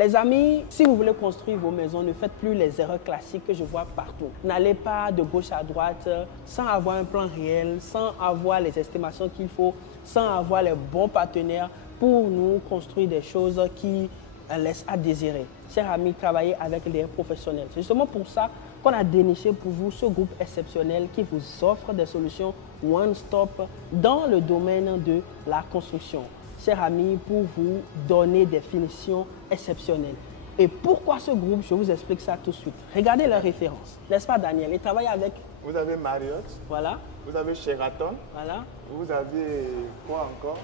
Les amis, si vous voulez construire vos maisons, ne faites plus les erreurs classiques que je vois partout. N'allez pas de gauche à droite sans avoir un plan réel, sans avoir les estimations qu'il faut, sans avoir les bons partenaires pour nous construire des choses qui laissent à désirer. Chers amis, travaillez avec des professionnels. C'est justement pour ça qu'on a déniché pour vous ce groupe exceptionnel qui vous offre des solutions one-stop dans le domaine de la construction. Chers amis, pour vous donner des finitions exceptionnelles. Et pourquoi ce groupe? Je vous explique ça tout de suite. Regardez leurs références. N'est-ce pas, Daniel? Ils travaillent avec... Vous avez Marriott. Voilà. Vous avez Sheraton. Voilà. Vous avez quoi encore?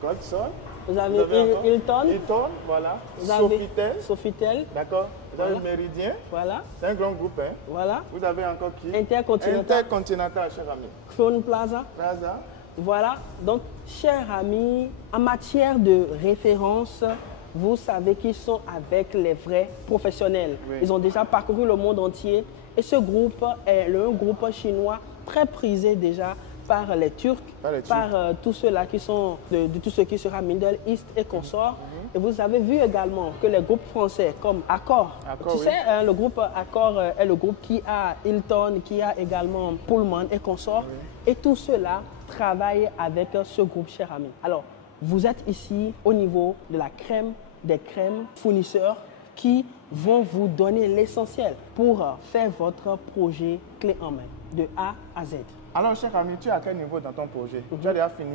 Godson. Vous avez Hilton. Hilton, voilà. Vous avez Sofitel. Sofitel. D'accord. Vous avez Voilà. Méridien. Voilà. C'est un grand groupe, hein. Voilà. Vous avez encore qui? Intercontinental. Intercontinental, cher ami. Crown Plaza. Plaza. Voilà. Donc, chers amis, en matière de référence, vous savez qu'ils sont avec les vrais professionnels. Oui. Ils ont déjà parcouru le monde entier. Et ce groupe est un groupe chinois très prisé déjà par les Turcs, par tous ceux-là qui sont, de tout ce qui sera Middle East et consorts. Et vous avez vu également que les groupes français comme Accor, tu sais, le groupe Accor est le groupe qui a Hilton, qui a également Pullman et consorts. Et tout cela travaille avec ce groupe, chers amis. Alors, vous êtes ici au niveau de la crème des crèmes fournisseurs qui vont vous donner l'essentiel pour faire votre projet clé en main, de A à Z. Alors, cher ami, tu es à quel niveau dans ton projet? Tu as déjà fini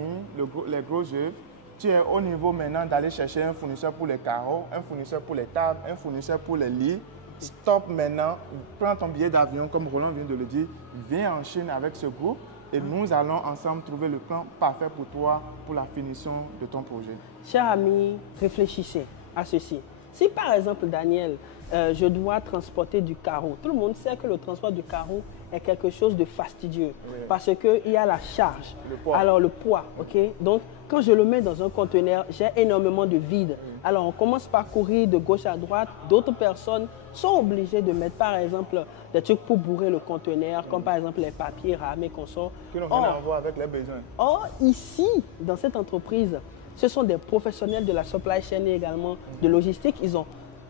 les gros œuvres. Tu es au niveau maintenant d'aller chercher un fournisseur pour les carreaux, un fournisseur pour les tables, un fournisseur pour les lits. Stop maintenant, prends ton billet d'avion, comme Roland vient de le dire, viens en Chine avec ce groupe et nous allons ensemble trouver le plan parfait pour toi, pour la finition de ton projet. Chers amis, réfléchissez à ceci. Si par exemple, Daniel, je dois transporter du carreau, tout le monde sait que le transport du carreau est quelque chose de fastidieux parce qu'il y a la charge, alors le poids, ok? Donc, quand je le mets dans un conteneur, j'ai énormément de vide. Alors, on commence par courir de gauche à droite. D'autres personnes sont obligées de mettre, par exemple, des trucs pour bourrer le conteneur, comme par exemple les papiers, rames et consorts. Qui n'ont rien à voir avec les besoins. Or, ici, dans cette entreprise, ce sont des professionnels de la supply chain et également de logistique. Ils ont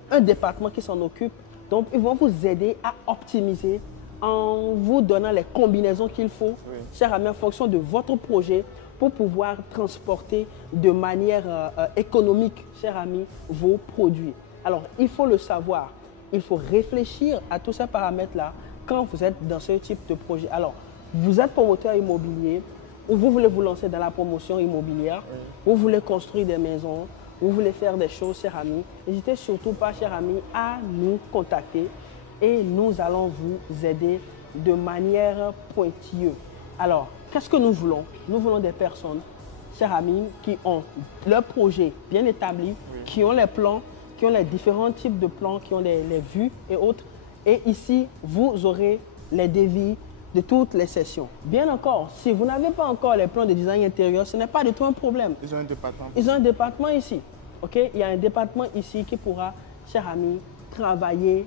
un département qui s'en occupe. Donc, ils vont vous aider à optimiser en vous donnant les combinaisons qu'il faut, chers amis, en fonction de votre projet pour pouvoir transporter de manière économique, chers amis, vos produits. Alors, il faut le savoir. Il faut réfléchir à tous ces paramètres-là quand vous êtes dans ce type de projet. Alors, vous êtes promoteur immobilier ou vous voulez vous lancer dans la promotion immobilière, vous voulez construire des maisons, vous voulez faire des choses, chers amis, n'hésitez surtout pas, chers amis, à nous contacter et nous allons vous aider de manière pointilleuse. Alors, qu'est-ce que nous voulons? Nous voulons des personnes, chers amis, qui ont leur projet bien établi, qui ont les plans, qui ont les différents types de plans, qui ont les vues et autres. Et ici, vous aurez les devis de toutes les sessions. Bien encore, si vous n'avez pas encore les plans de design intérieur, ce n'est pas du tout un problème. Ils ont un département. Ils ont un département ici. Okay? Il y a un département ici qui pourra, chers amis, travailler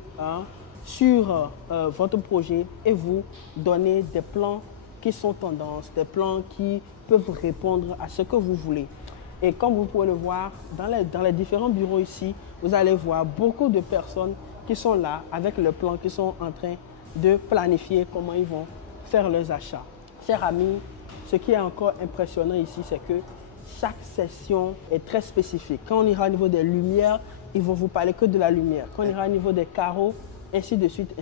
sur votre projet et vous donner des plans qui sont tendances, des plans qui peuvent répondre à ce que vous voulez. Et comme vous pouvez le voir, dans les différents bureaux ici, vous allez voir beaucoup de personnes qui sont là avec le plan, qui sont en train de planifier comment ils vont faire leurs achats. Chers amis, ce qui est encore impressionnant ici, c'est que chaque session est très spécifique. Quand on ira au niveau des lumières, ils vont vous parler que de la lumière. Quand on ira au niveau des carreaux, ainsi de suite,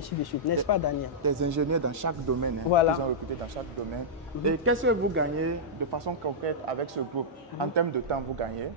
n'est-ce pas, Daniel? Des ingénieurs dans chaque domaine, voilà. Ils ont recruté dans chaque domaine. Et qu'est-ce que vous gagnez de façon concrète avec ce groupe? En termes de temps, vous gagnez.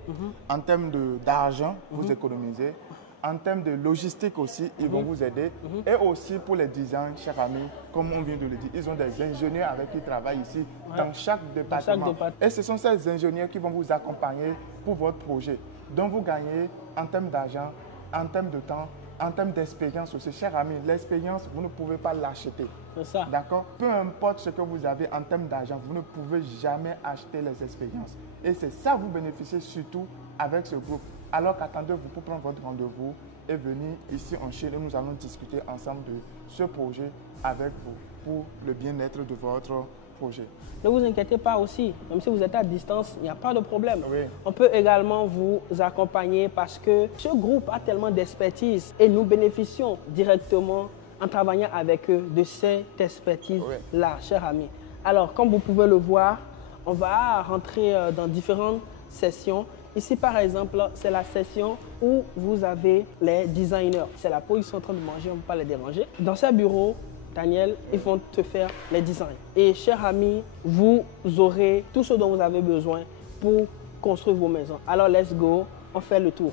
En termes d'argent, vous économisez. En termes de logistique aussi, ils vont vous aider. Et aussi pour les designs, chers amis, comme on vient de le dire, ils ont des ingénieurs avec qui ils travaillent ici dans chaque département. Et ce sont ces ingénieurs qui vont vous accompagner pour votre projet. Donc vous gagnez en termes d'argent, en termes de temps, en termes d'expérience aussi. Chers amis, l'expérience, vous ne pouvez pas l'acheter. C'est ça. D'accord? Peu importe ce que vous avez en termes d'argent, vous ne pouvez jamais acheter les expériences. Et c'est ça, vous bénéficiez surtout avec ce groupe. Alors qu'attendez-vous pour prendre votre rendez-vous et venir ici en Chine et nous allons discuter ensemble de ce projet avec vous pour le bien-être de votre projet. Ne vous inquiétez pas aussi, même si vous êtes à distance, il n'y a pas de problème. Oui. On peut également vous accompagner parce que ce groupe a tellement d'expertise et nous bénéficions directement en travaillant avec eux de cette expertise-là, chers amis. Alors, comme vous pouvez le voir, on va rentrer dans différentes sessions. Ici, par exemple, c'est la session où vous avez les designers. C'est la pause, ils sont en train de manger, on ne peut pas les déranger. Dans ce bureau, Daniel, ils vont te faire les designs. Et chers amis, vous aurez tout ce dont vous avez besoin pour construire vos maisons. Alors, let's go, on fait le tour.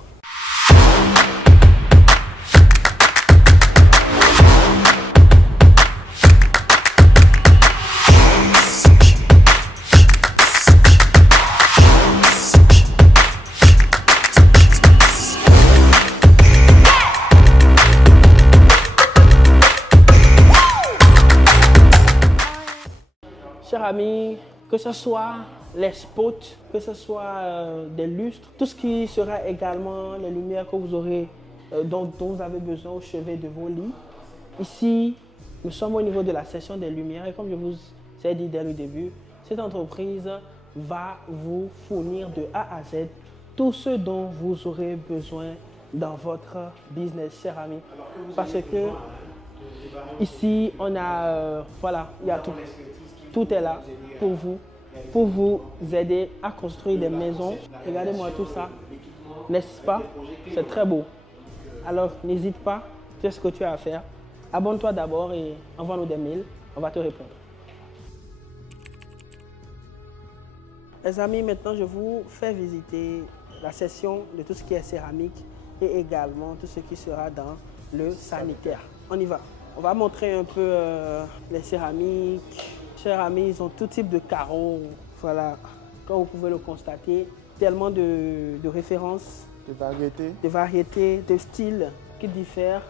Chers amis, que ce soit les spots, que ce soit des lustres, tout ce qui sera également les lumières que vous aurez, dont vous avez besoin au chevet de vos lits. Ici, nous sommes au niveau de la section des lumières et comme je vous ai dit dès le début, cette entreprise va vous fournir de A à Z tout ce dont vous aurez besoin dans votre business, chers amis. Parce que ici, on a, voilà, il y a tout. Tout est là pour vous aider à construire des maisons. Regardez-moi tout ça, n'est-ce pas? C'est très beau. Alors, n'hésite pas, fais ce que tu as à faire. Abonne-toi d'abord et envoie-nous des mails, on va te répondre. Les amis, maintenant, je vous fais visiter la session de tout ce qui est céramique et également tout ce qui sera dans le sanitaire. On y va. On va montrer un peu les céramiques. Chers amis, ils ont tout type de carreaux. Voilà, comme vous pouvez le constater, tellement de références, de variétés, de styles qui diffèrent.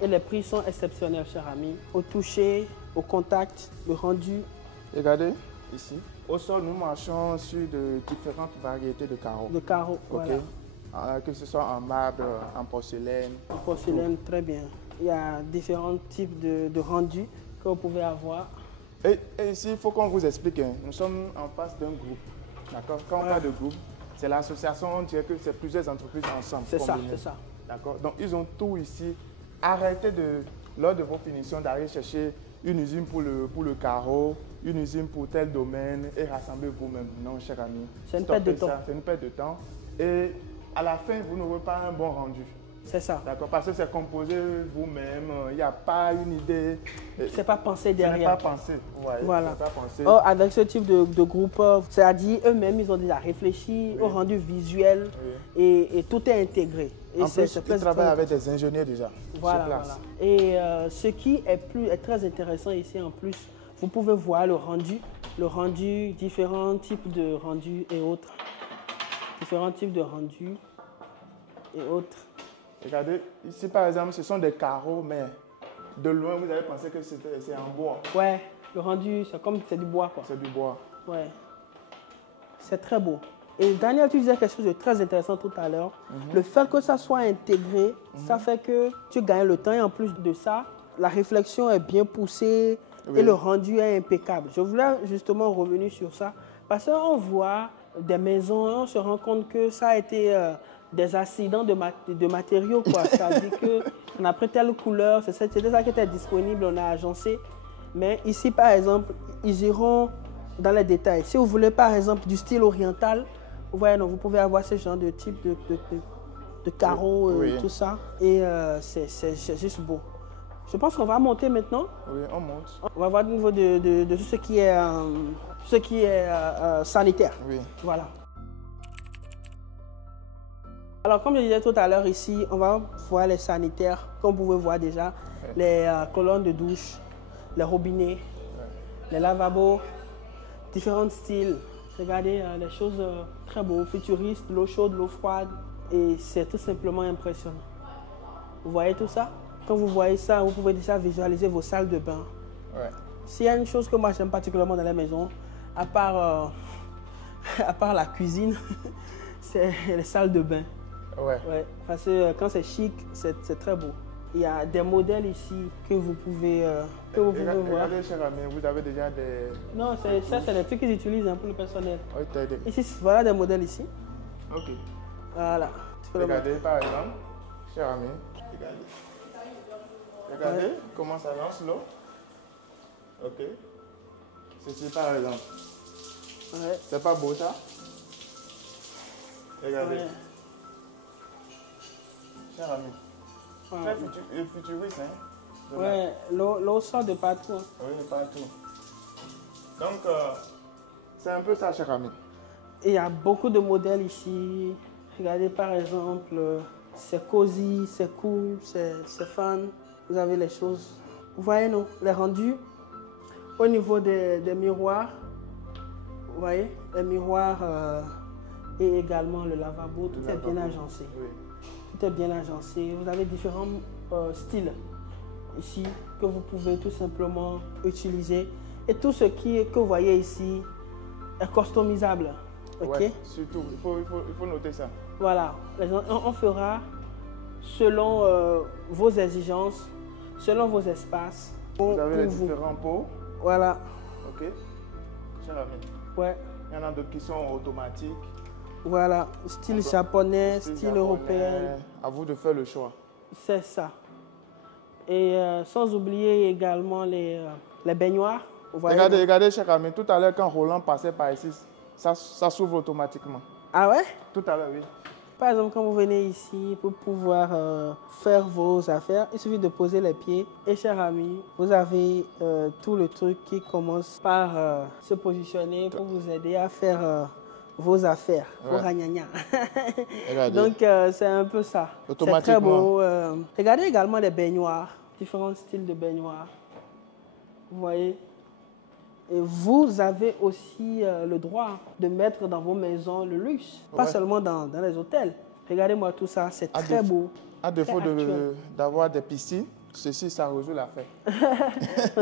Et les prix sont exceptionnels, chers amis. Au toucher, au contact, le rendu. Regardez ici. Au sol, nous marchons sur de différentes variétés de carreaux. De carreaux, okay. Voilà. Que ce soit en marbre, en porcelaine. En porcelaine, très bien. Il y a différents types de rendus que vous pouvez avoir. Et ici, il faut qu'on vous explique, hein. Nous sommes en face d'un groupe. D'accord. Quand on parle de groupe, c'est l'association, on dirait que c'est plusieurs entreprises ensemble. C'est ça, c'est ça. D'accord. Donc, ils ont tout ici. Arrêtez lors de vos finitions, d'aller chercher une usine pour le carreau, une usine pour tel domaine et rassembler vous-même. Non, cher ami. C'est une perte de temps. C'est une perte de temps. Et à la fin, vous n'aurez pas un bon rendu. C'est ça. D'accord, parce que c'est composé vous-même, il n'y a pas une idée. C'est pas pensé derrière. Ce n'est pas pensé. Ouais, voilà. Pas pensé. Or, avec ce type de groupe, c'est-à-dire eux-mêmes, ils ont déjà réfléchi au rendu visuel et tout est intégré. Et en plus, ils travaillent avec des ingénieurs déjà voilà, sur place. Voilà. Et ce qui est très intéressant ici, en plus, vous pouvez voir le rendu, différents types de rendus et autres. Différents types de rendus et autres. Regardez, ici par exemple, ce sont des carreaux, mais de loin, vous avez pensé que c'est en bois. Ouais, le rendu, c'est comme c'est du bois, quoi. C'est du bois. Ouais. C'est très beau. Et Daniel, tu disais quelque chose de très intéressant tout à l'heure. Le fait que ça soit intégré, ça fait que tu gagnes le temps et en plus de ça, la réflexion est bien poussée et le rendu est impeccable. Je voulais justement revenir sur ça parce qu'on voit des maisons et on se rend compte que ça a été des accidents de matériaux, quoi. C'est-à-dire qu'on a pris telle couleur, c'était ça qui était disponible, on a agencé. Mais ici, par exemple, ils iront dans les détails. Si vous voulez, par exemple, du style oriental, vous voyez, non, vous pouvez avoir ce genre de type de carreaux, tout ça. Et c'est juste beau. Je pense qu'on va monter maintenant. Oui, on monte. On va voir au niveau de tout ce qui est, sanitaire. Oui. Voilà. Alors, comme je disais tout à l'heure ici, on va voir les sanitaires, comme vous pouvez voir déjà, les colonnes de douche, les robinets, les lavabos, différents styles. Regardez, les choses très beaux, futuristes, l'eau chaude, l'eau froide, et c'est tout simplement impressionnant. Vous voyez tout ça? Quand vous voyez ça, vous pouvez déjà visualiser vos salles de bain. Ouais. S'il y a une chose que moi j'aime particulièrement dans la maison, à part la cuisine, c'est les salles de bain. Ouais. Ouais, parce que quand c'est chic, c'est très beau. Il y a des modèles ici que vous pouvez, voir. Regardez, cher ami, vous avez déjà des... Non, ça, c'est les trucs qu'ils utilisent pour le personnel. Oui, t'aider. Ici, voilà des modèles ici. Ok. Voilà. Regardez, par exemple, cher ami, regardez Ouais. comment ça lance l'eau. Ok. Ceci, par exemple. Ouais. C'est pas beau, ça? Regardez. Ouais. Cher ami. Ouais. Très futuriste, hein? Ouais, l'eau sort de partout. Oui, partout. Donc, c'est un peu ça, cher ami. Et il y a beaucoup de modèles ici. Regardez par exemple, c'est cosy, c'est cool, c'est fun. Vous avez les choses. Vous voyez, non, les rendus au niveau des miroirs. Vous voyez, les miroirs et également le lavabo, tout est bien agencé. Oui. Tout est bien agencé. Vous avez différents styles ici que vous pouvez tout simplement utiliser. Et tout ce que vous voyez ici est customisable. Ok? Ouais, surtout, il faut noter ça. Voilà. On fera selon vos exigences, selon vos espaces. Vous avez les différents pots. Voilà. Ok. Cher ami. Ouais. Il y en a d'autres qui sont automatiques. Voilà. Style japonais, style européen. À vous de faire le choix. C'est ça. Et sans oublier également les baignoires. Vous voyez, Regardez, cher ami, tout à l'heure, quand Roland passait par ici, ça s'ouvre automatiquement. Ah ouais? Tout à l'heure, oui. Par exemple, quand vous venez ici pour pouvoir faire vos affaires, il suffit de poser les pieds. Et cher ami, vous avez tout le truc qui commence par se positionner pour vous aider à faire vos affaires, vos ragnagnas. Donc, c'est un peu ça. C'est très beau. Regardez également les baignoires, différents styles de baignoires. Vous voyez? Et vous avez aussi le droit de mettre dans vos maisons le luxe, pas seulement dans les hôtels. Regardez-moi tout ça, c'est très beau. À défaut d'avoir des piscines, ceci, ça résout l'affaire.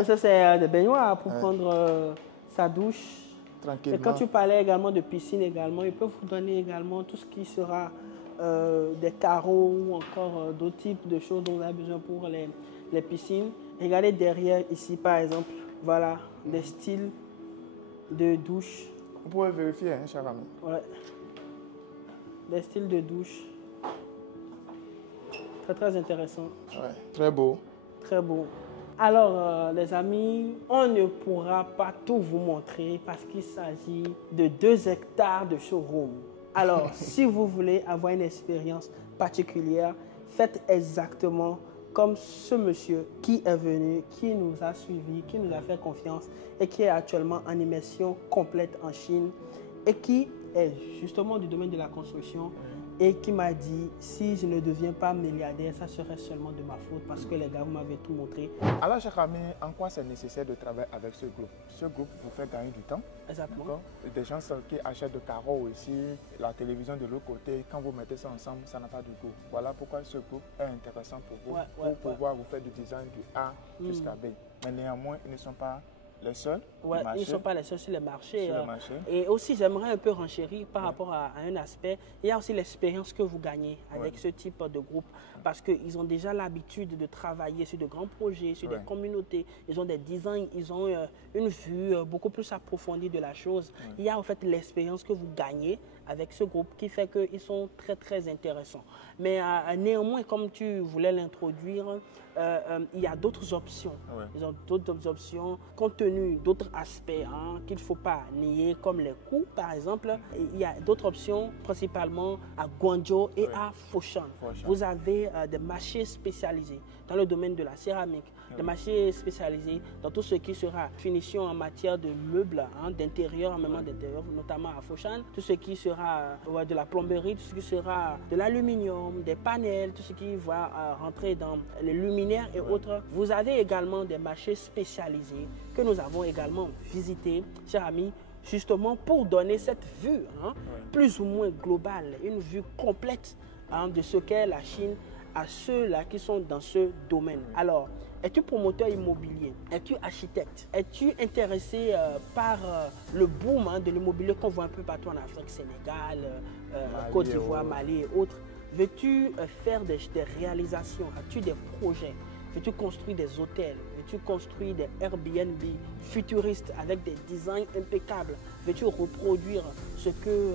Ça, c'est des baignoires pour prendre sa douche. Tranquillement. Et quand tu parlais également de piscine, également, ils peuvent vous donner également tout ce qui sera des carreaux ou encore d'autres types de choses dont on a besoin pour les piscines. Regardez derrière ici, par exemple, voilà, des styles de douche. Vous pouvez vérifier, hein, cher ami. Ouais. Des styles de douche. Très, très intéressant. Ouais, très beau. Très beau. Alors, les amis, on ne pourra pas tout vous montrer parce qu'il s'agit de 2 hectares de showroom. Alors, si vous voulez avoir une expérience particulière, faites exactement comme ce monsieur qui est venu, qui nous a suivis, qui nous a fait confiance et qui est actuellement en immersion complète en Chine et qui est justement du domaine de la construction et qui m'a dit, si je ne deviens pas milliardaire, ça serait seulement de ma faute parce que les gars, vous m'avez tout montré. Alors, cher ami, en quoi c'est nécessaire de travailler avec ce groupe? Ce groupe vous fait gagner du temps. Exactement. Des gens qui achètent de carreaux ici, la télévision de l'autre côté, quand vous mettez ça ensemble, ça n'a pas de goût. Voilà pourquoi ce groupe est intéressant pour vous, pour pouvoir vous faire du design du A jusqu'à B. Mais néanmoins, ils ne sont pas les seuls. Ouais, ils ne sont pas les seuls sur le marché. Sur le marché. Et aussi, j'aimerais un peu renchérir par rapport à un aspect. Il y a aussi l'expérience que vous gagnez avec ce type de groupe. Parce qu'ils ont déjà l'habitude de travailler sur de grands projets, sur des communautés. Ils ont des designs, ils ont une vue beaucoup plus approfondie de la chose. Il y a en fait l'expérience que vous gagnez avec ce groupe qui fait qu'ils sont très, très intéressants. Mais néanmoins, comme tu voulais l'introduire, il y a d'autres options. Ils ont d'autres options compte tenu d'autres aspects qu'il ne faut pas nier, comme les coûts, par exemple. Il y a d'autres options, principalement à Guangzhou et à Foshan. Vous avez des marchés spécialisés dans le domaine de la céramique, des marchés spécialisés dans tout ce qui sera finition en matière de meubles, d'intérieur, même d'intérieur, notamment à Foshan, tout ce qui sera de la plomberie, tout ce qui sera de l'aluminium, des panels, tout ce qui va rentrer dans les luminaires et autres. Vous avez également des marchés spécialisés que nous avons également visités, chers amis, justement pour donner cette vue plus ou moins globale, une vue complète de ce qu'est la Chine à ceux-là qui sont dans ce domaine. Alors, es-tu promoteur immobilier? Es-tu architecte? Es-tu intéressé par le boom de l'immobilier qu'on voit un peu partout en Afrique, Sénégal, Côte d'Ivoire, Mali et autres? Veux-tu faire des réalisations? As-tu des projets? Veux-tu construire des hôtels? Veux-tu construire des Airbnb futuristes avec des designs impeccables? Veux-tu reproduire ce que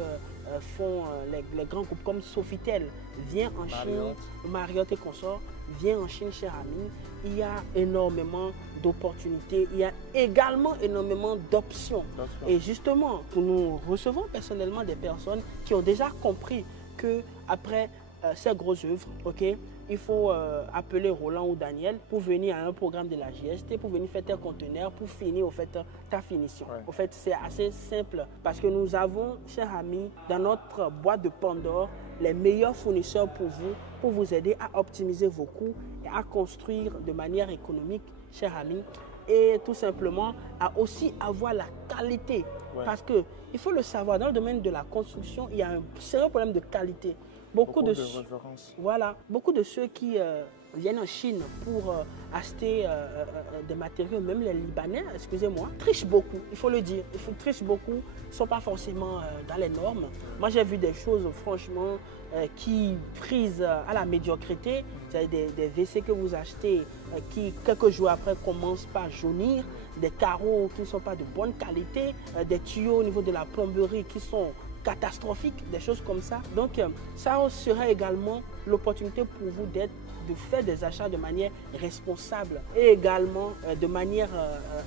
font les grands groupes comme Sofitel? Viens en Chine, Marriott et consorts, viens en Chine, cher ami. Il y a énormément d'opportunités, il y a également énormément d'options. Et justement, nous recevons personnellement des personnes qui ont déjà compris qu'après ces grosses œuvres, il faut appeler Roland ou Daniel pour venir à un programme de la JST, pour venir faire tes conteneurs, pour finir au fait, ta finition. Au fait, c'est assez simple parce que nous avons, chers amis, dans notre boîte de Pandore, les meilleurs fournisseurs pour vous aider à optimiser vos coûts et à construire de manière économique, chers amis, et tout simplement à aussi avoir la qualité. Parce qu'il faut le savoir, dans le domaine de la construction, il y a un sérieux problème de qualité. Beaucoup de références. Voilà, beaucoup de ceux qui viennent en Chine pour acheter des matériaux, même les Libanais, excusez-moi, trichent beaucoup, il faut le dire. Ils trichent beaucoup, ils ne sont pas forcément dans les normes. Moi, j'ai vu des choses, franchement, qui prisent à la médiocrité. Des WC que vous achetez qui, quelques jours après, commencent par jaunir, des carreaux qui ne sont pas de bonne qualité, des tuyaux au niveau de la plomberie qui sont catastrophiques, des choses comme ça. Donc, ça serait également l'opportunité pour vous de faire des achats de manière responsable et également de manière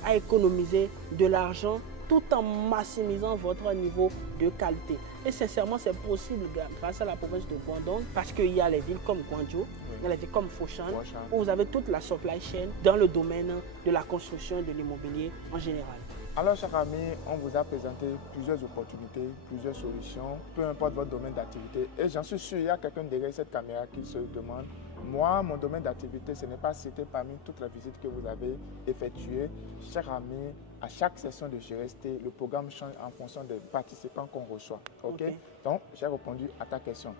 à économiser de l'argent tout en maximisant votre niveau de qualité. Et sincèrement, c'est possible grâce à la province de Guangdong parce qu'il y a les villes comme Guangzhou, il y a les villes comme Foshan, où vous avez toute la supply chain dans le domaine de la construction et de l'immobilier en général. Alors, chers amis, on vous a présenté plusieurs opportunités, plusieurs solutions, peu importe votre domaine d'activité. Et j'en suis sûr, il y a quelqu'un derrière cette caméra qui se demande, moi, mon domaine d'activité, ce n'est pas cité parmi toutes les visites que vous avez effectuées. Chers amis, à chaque session de GST, le programme change en fonction des participants qu'on reçoit. Donc, j'ai répondu à ta question.